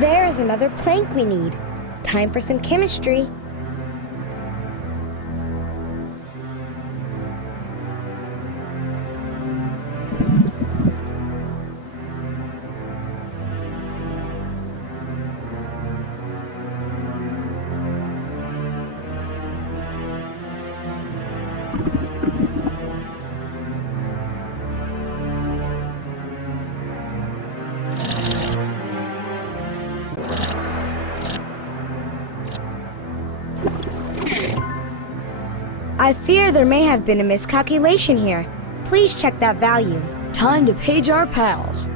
There is another plank we need. Time for some chemistry. I fear there may have been a miscalculation here. Please check that value. Time to page our pals.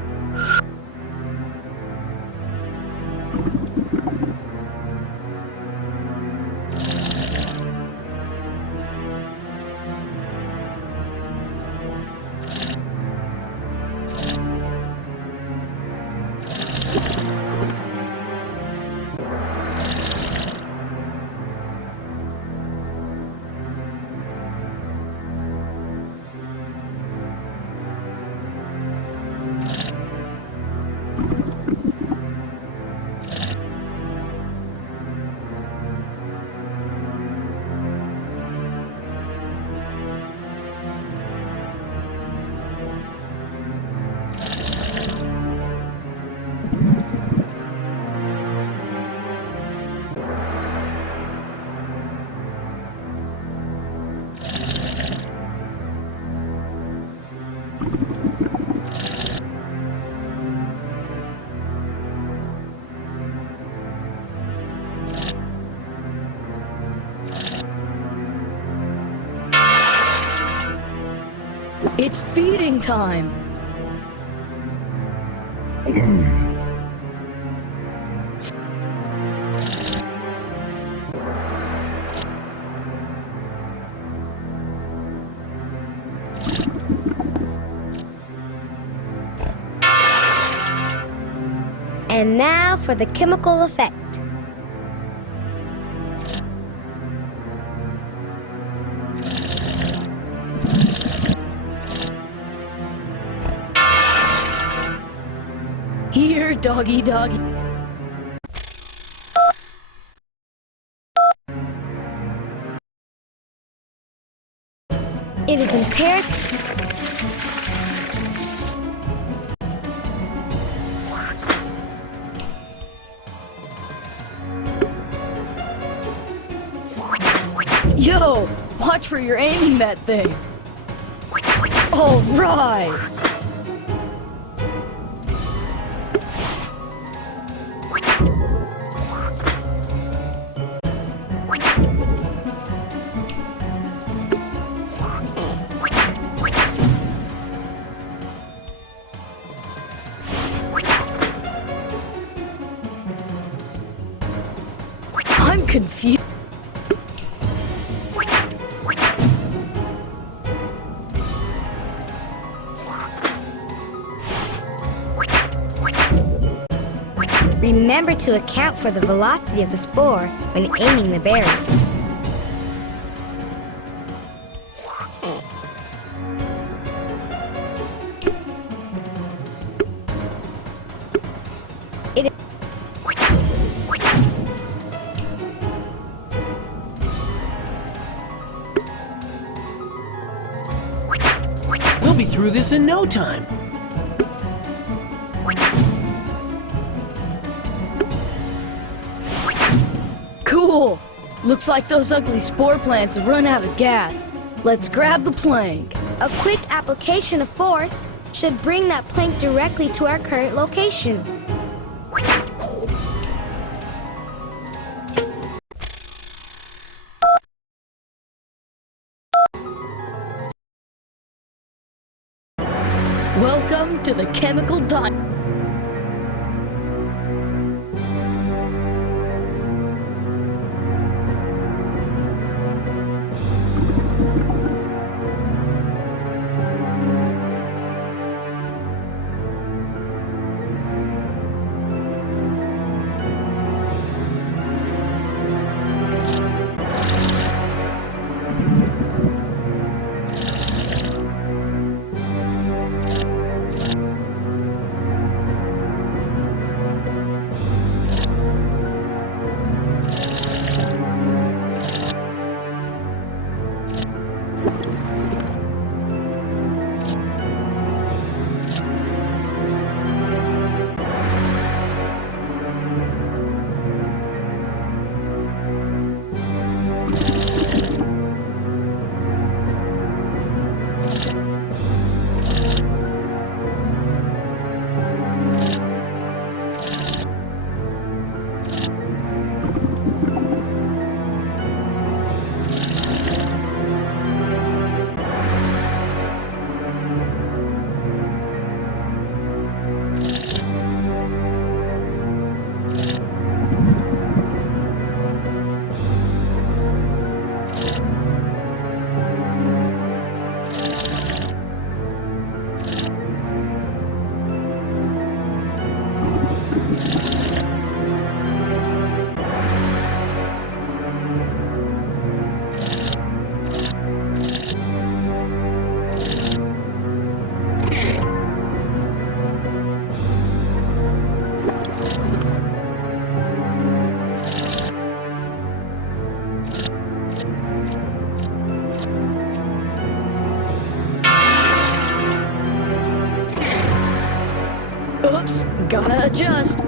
It's feeding time! And now for the chemical effect. Here, doggy doggy. It is imperative. Yo, watch where you're aiming that thing. All right. I'm confused. Remember to account for the velocity of the spore when aiming the berry. We'll be through this in no time. Cool! Looks like those ugly spore plants have run out of gas. Let's grab the plank. A quick application of force should bring that plank directly to our current location. Welcome to the chemical diet. Oops, gotta adjust.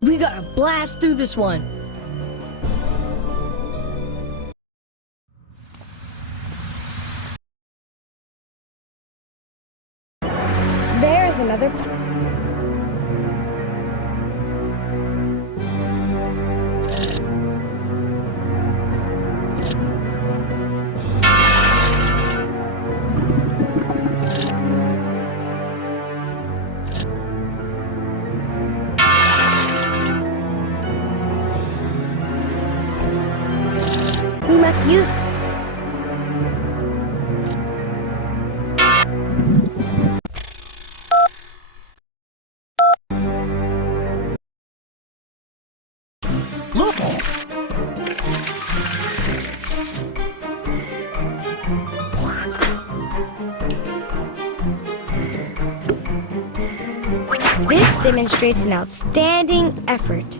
We gotta blast through this one. There's another. We must use. Look! This demonstrates an outstanding effort.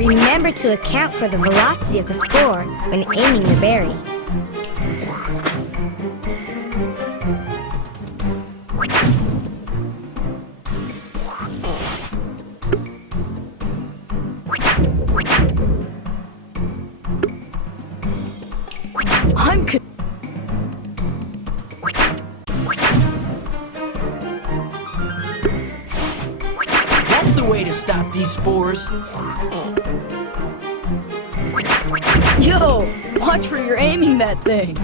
Remember to account for the velocity of the spore when aiming the berry. I'm That's the way to stop these spores. Yo, watch where you're aiming that thing.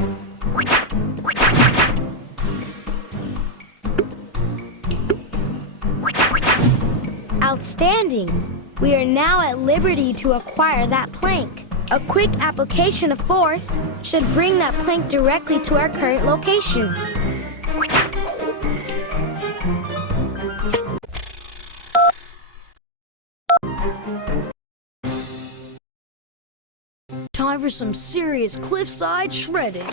Outstanding! We are now at liberty to acquire that plank. A quick application of force should bring that plank directly to our current location. Time for some serious cliffside shredding.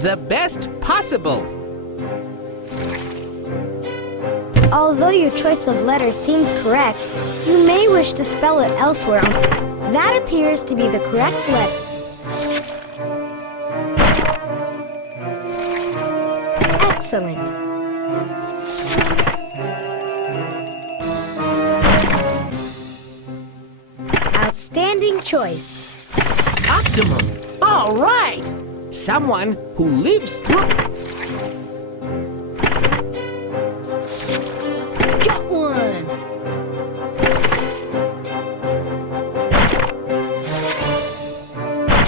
The best possible. Although your choice of letter seems correct, you may wish to spell it elsewhere. That appears to be the correct letter. Excellent. Outstanding choice. Optimum. All right. Someone who lives through... Got one!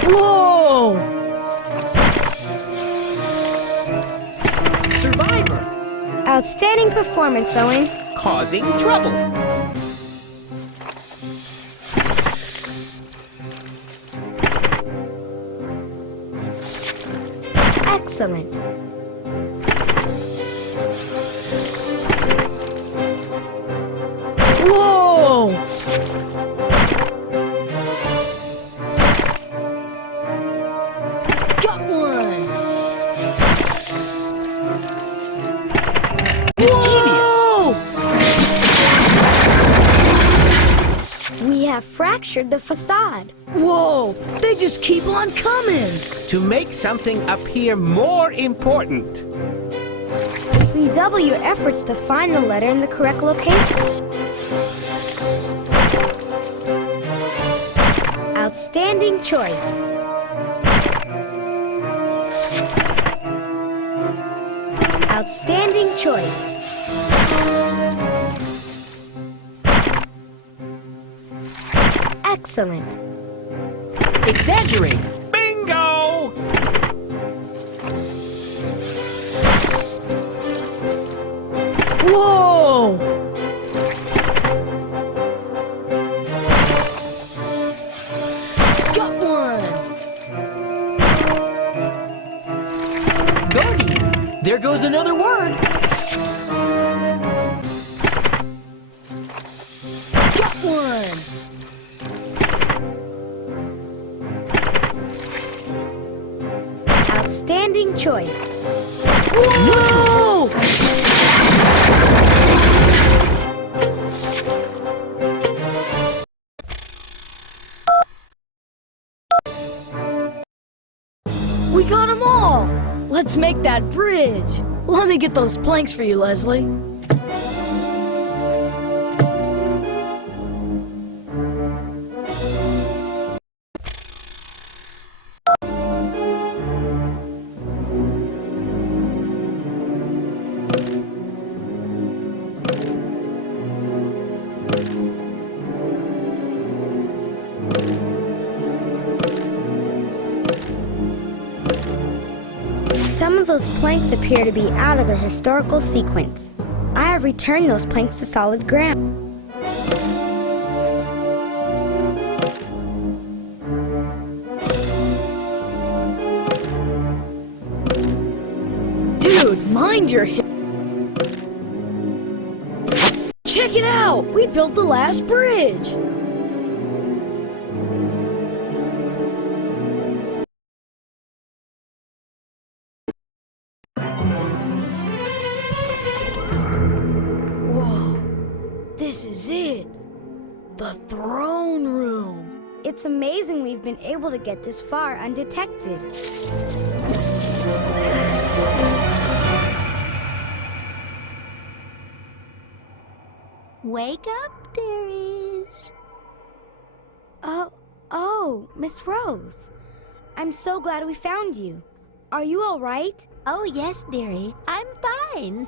Whoa! Survivor. Outstanding performance, Owen. causing trouble. Excellent. Whoa! Got one! Mischievous. Whoa! We have fractured the facade. Whoa! They just keep on coming! To make something appear more important. Redouble your efforts to find the letter in the correct location. Outstanding choice. Outstanding choice. Excellent. Exaggerate. Bingo! Whoa! Got one! Guardian. There goes another word. Got one! Outstanding choice. Whoa! We got them all! Let's make that bridge! Let me get those planks for you, Leslie. Some of those planks appear to be out of their historical sequence. I have returned those planks to solid ground. Dude, mind your hip. Check it out! We built the last bridge! Whoa, this is it! The throne room! It's amazing we've been able to get this far undetected. Wake up, dearies. Oh, Miss Rose. I'm so glad we found you. Are you all right? Oh, yes, dearie. I'm fine.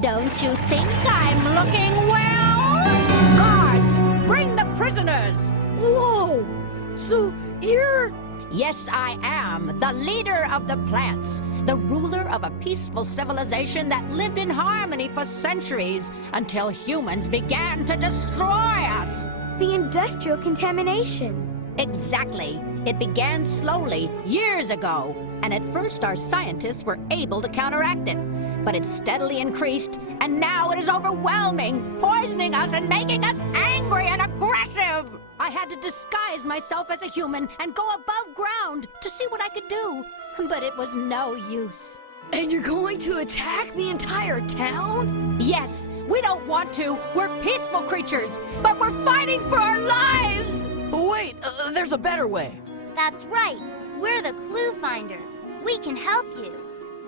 Don't you think I'm looking well? Guards, bring the prisoners. Whoa! So, you're... Yes, I am, the leader of the plants, the ruler of a peaceful civilization that lived in harmony for centuries until humans began to destroy us. The industrial contamination. Exactly. It began slowly, years ago, and at first our scientists were able to counteract it. But it steadily increased, and now it is overwhelming, poisoning us and making us angry and aggressive. I had to disguise myself as a human and go above ground to see what I could do, but it was no use. And you're going to attack the entire town? Yes, we don't want to. We're peaceful creatures, but we're fighting for our lives. Wait, there's a better way. That's right. We're the ClueFinders. We can help you.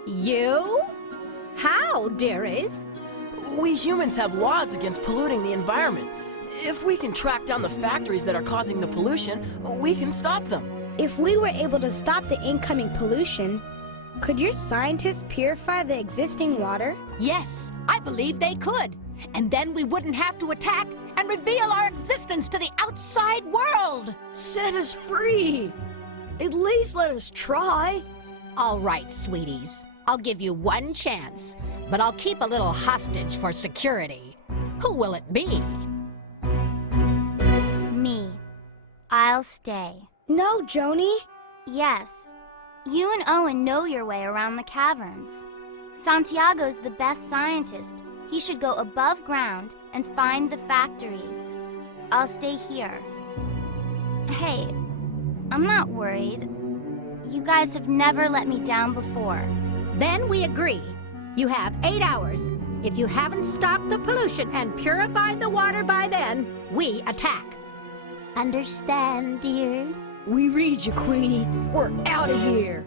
You? How, dearies? We humans have laws against polluting the environment. If we can track down the factories that are causing the pollution, we can stop them. If we were able to stop the incoming pollution, could your scientists purify the existing water? Yes, I believe they could. And then we wouldn't have to attack and reveal our existence to the outside world. Set us free! At least let us try. All right, sweeties. I'll give you one chance, but I'll keep a little hostage for security. Who will it be? Me. I'll stay. No, Joni. Yes. You and Owen know your way around the caverns. Santiago's the best scientist. He should go above ground and find the factories. I'll stay here. Hey, I'm not worried. You guys have never let me down before. Then we agree. You have 8 hours. If you haven't stopped the pollution and purified the water by then, we attack. Understand, dear? We read you, Queenie. We're out of here.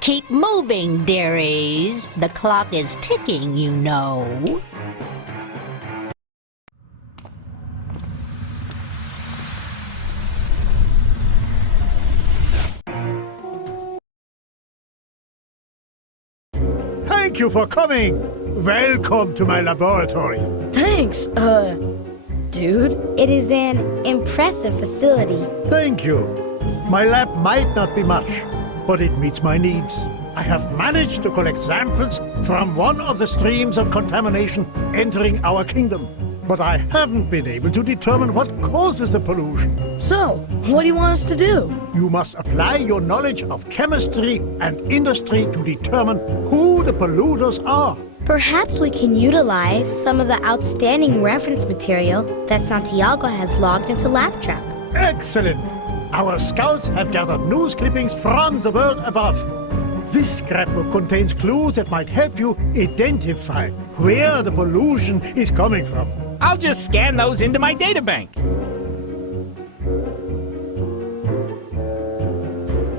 Keep moving, dearies. The clock is ticking, you know. Thank you for coming. Welcome to my laboratory. Thanks, dude. It is an impressive facility. Thank you. My lab might not be much, but it meets my needs. I have managed to collect samples from one of the streams of contamination entering our kingdom, but I haven't been able to determine what causes the pollution. So, what do you want us to do? You must apply your knowledge of chemistry and industry to determine who the polluters are. Perhaps we can utilize some of the outstanding reference material that Santiago has logged into LabTrap. Excellent! Our scouts have gathered news clippings from the world above. This scrapbook contains clues that might help you identify where the pollution is coming from. I'll just scan those into my databank.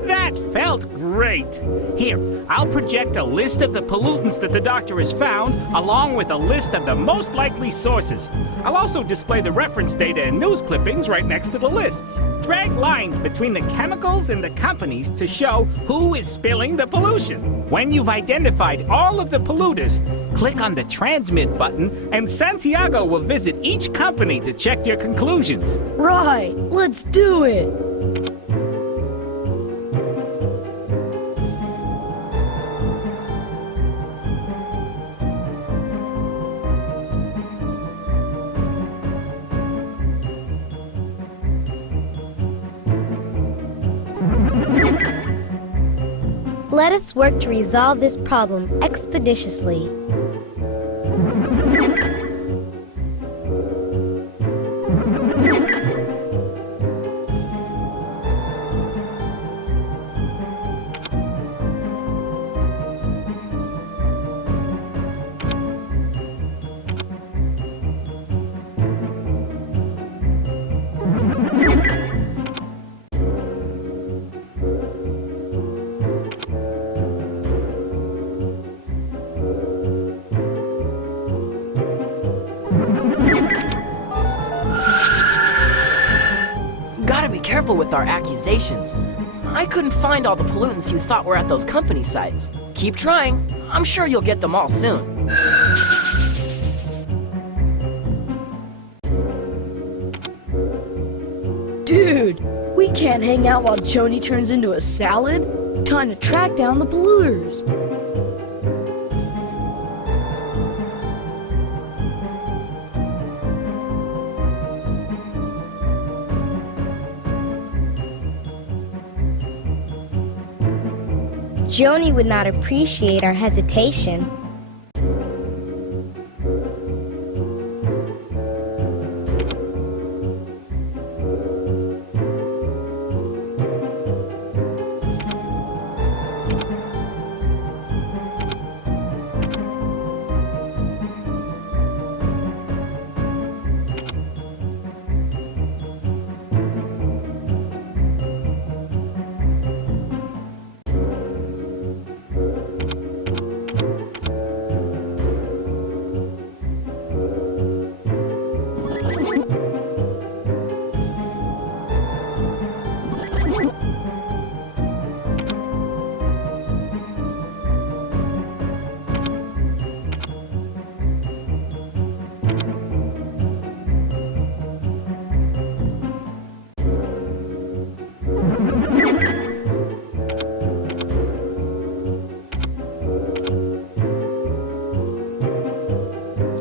That felt great. Here, I'll project a list of the pollutants that the doctor has found, along with a list of the most likely sources. I'll also display the reference data and news clippings right next to the lists. Drag lines between the chemicals and the companies to show who is spilling the pollution. When you've identified all of the polluters, click on the Transmit button, and Santiago will visit each company to check your conclusions. Right, let's do it. Let us work to resolve this problem expeditiously. Gotta be careful with our accusations. I couldn't find all the pollutants you thought were at those company sites. Keep trying. I'm sure you'll get them all soon. Dude, we can't hang out while Joni turns into a salad. Time to track down the polluters. Joni would not appreciate our hesitation.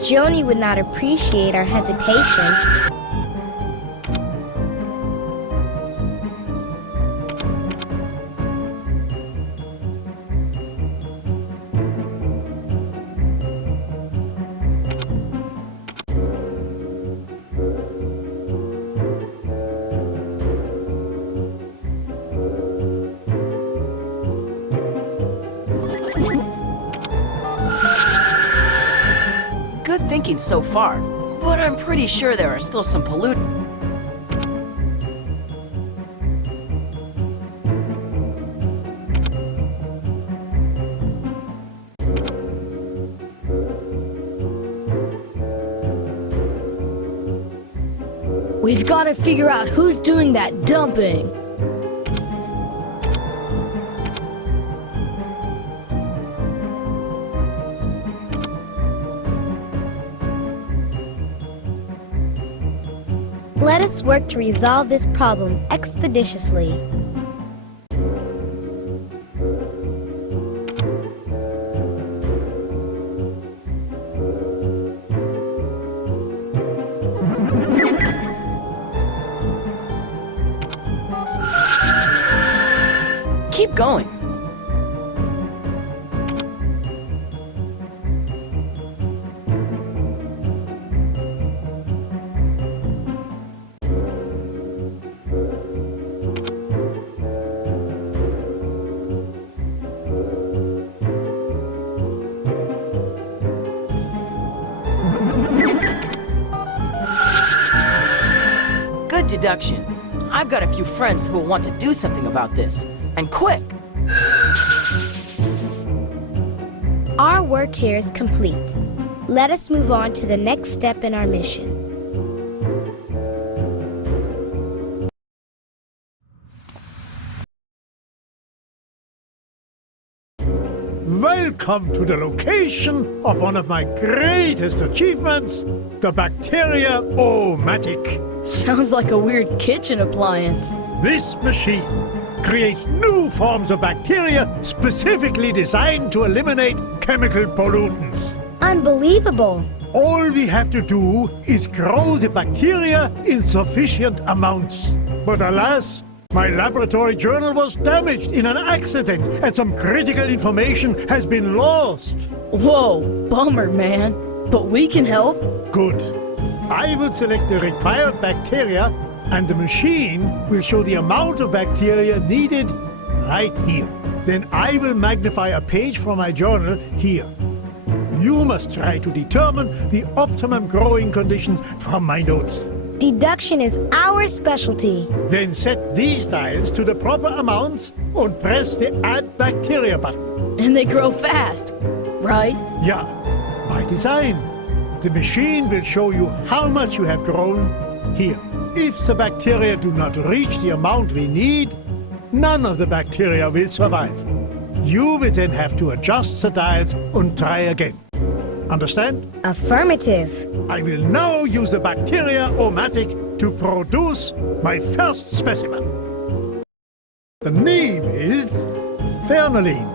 Joni would not appreciate our hesitation. Good thinking so far, but I'm pretty sure there are still some pollutants. We've got to figure out who's doing that dumping. Let us work to resolve this problem expeditiously. Keep going. Good deduction. I've got a few friends who will want to do something about this, and quick. Our work here is complete. Let us move on to the next step in our mission. Welcome to the location of one of my greatest achievements, the bacteria-o-matic. Sounds like a weird kitchen appliance. This machine creates new forms of bacteria specifically designed to eliminate chemical pollutants. Unbelievable! All we have to do is grow the bacteria in sufficient amounts. But alas, my laboratory journal was damaged in an accident and some critical information has been lost. Whoa, bummer, man. But we can help. Good. I will select the required bacteria and the machine will show the amount of bacteria needed right here. Then I will magnify a page from my journal here. You must try to determine the optimum growing conditions from my notes. Deduction is our specialty. Then set these tiles to the proper amounts and press the Add Bacteria button. And they grow fast, right? Yeah, by design. The machine will show you how much you have grown here. If the bacteria do not reach the amount we need, none of the bacteria will survive. You will then have to adjust the dials and try again. Understand? Affirmative. I will now use the bacteria-o-matic to produce my first specimen. The name is Fernaline.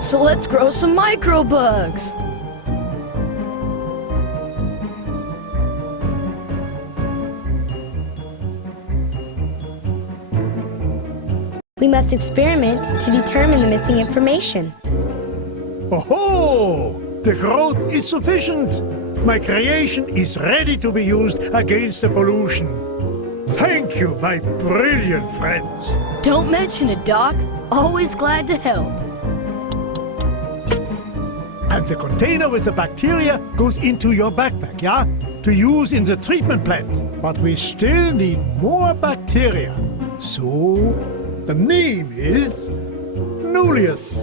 So let's grow some microbugs. We must experiment to determine the missing information. Oh, the growth is sufficient. My creation is ready to be used against the pollution. Thank you, my brilliant friends. Don't mention it, Doc. Always glad to help. And the container with the bacteria goes into your backpack, yeah? To use in the treatment plant. But we still need more bacteria. So, the name is Nullius.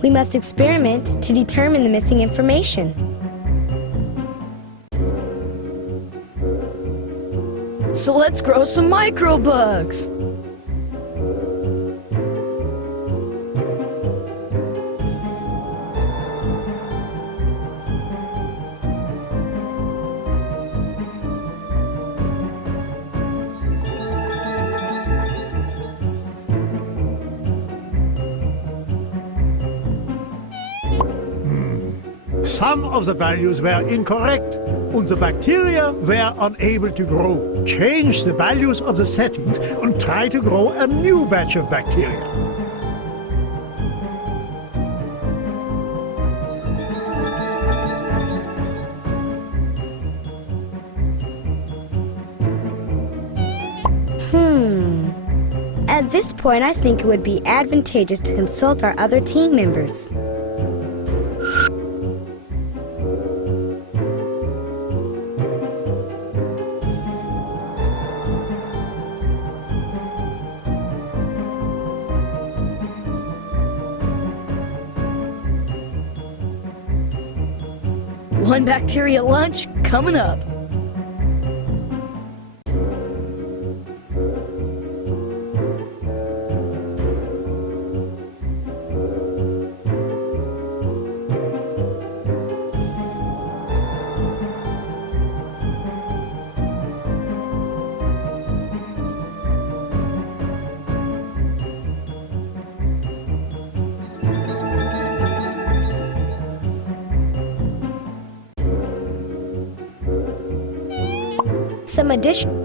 We must experiment to determine the missing information. So let's grow some microbugs. Some of the values were incorrect, and the bacteria were unable to grow. Change the values of the settings and try to grow a new batch of bacteria. At this point, I think it would be advantageous to consult our other team members. One bacteria lunch coming up. Some addition.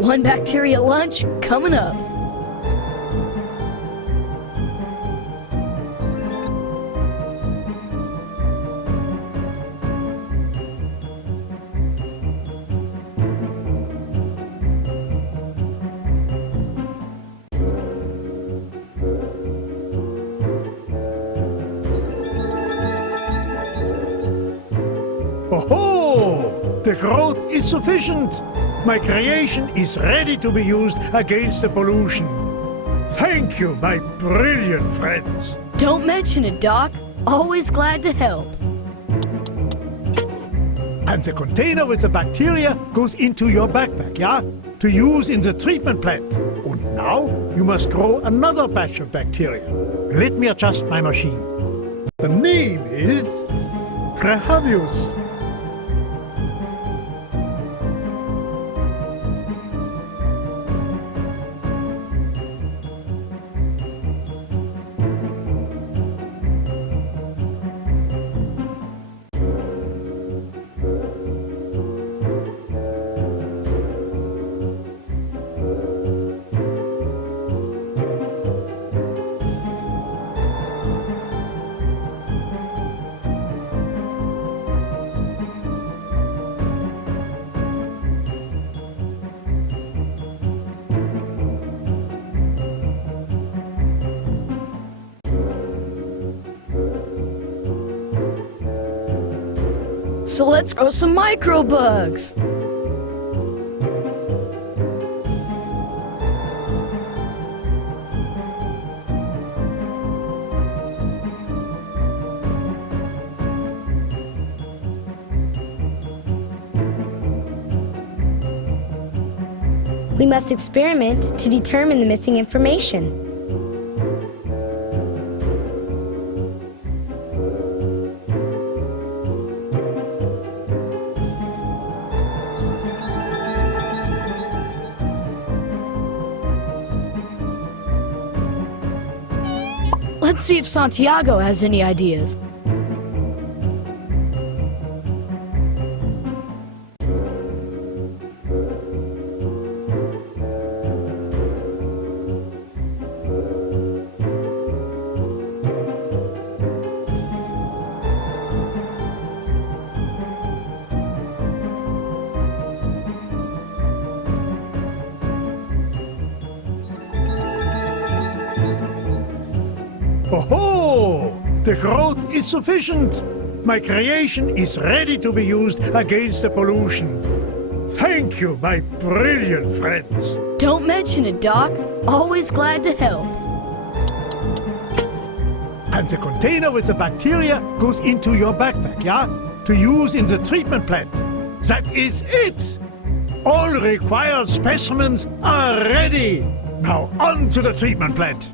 One bacteria lunch coming up. Oh, the growth is sufficient. My creation is ready to be used against the pollution. Thank you, my brilliant friends. Don't mention it, Doc. Always glad to help. And the container with the bacteria goes into your backpack, yeah? To use in the treatment plant. And now you must grow another batch of bacteria. Let me adjust my machine. The name is Grahavius. So let's grow some microbugs. We must experiment to determine the missing information. Let's see if Santiago has any ideas. Oh, the growth is sufficient. My creation is ready to be used against the pollution. Thank you, my brilliant friends. Don't mention it, Doc. Always glad to help. And the container with the bacteria goes into your backpack, yeah? To use in the treatment plant. That is it! All required specimens are ready. Now on to the treatment plant.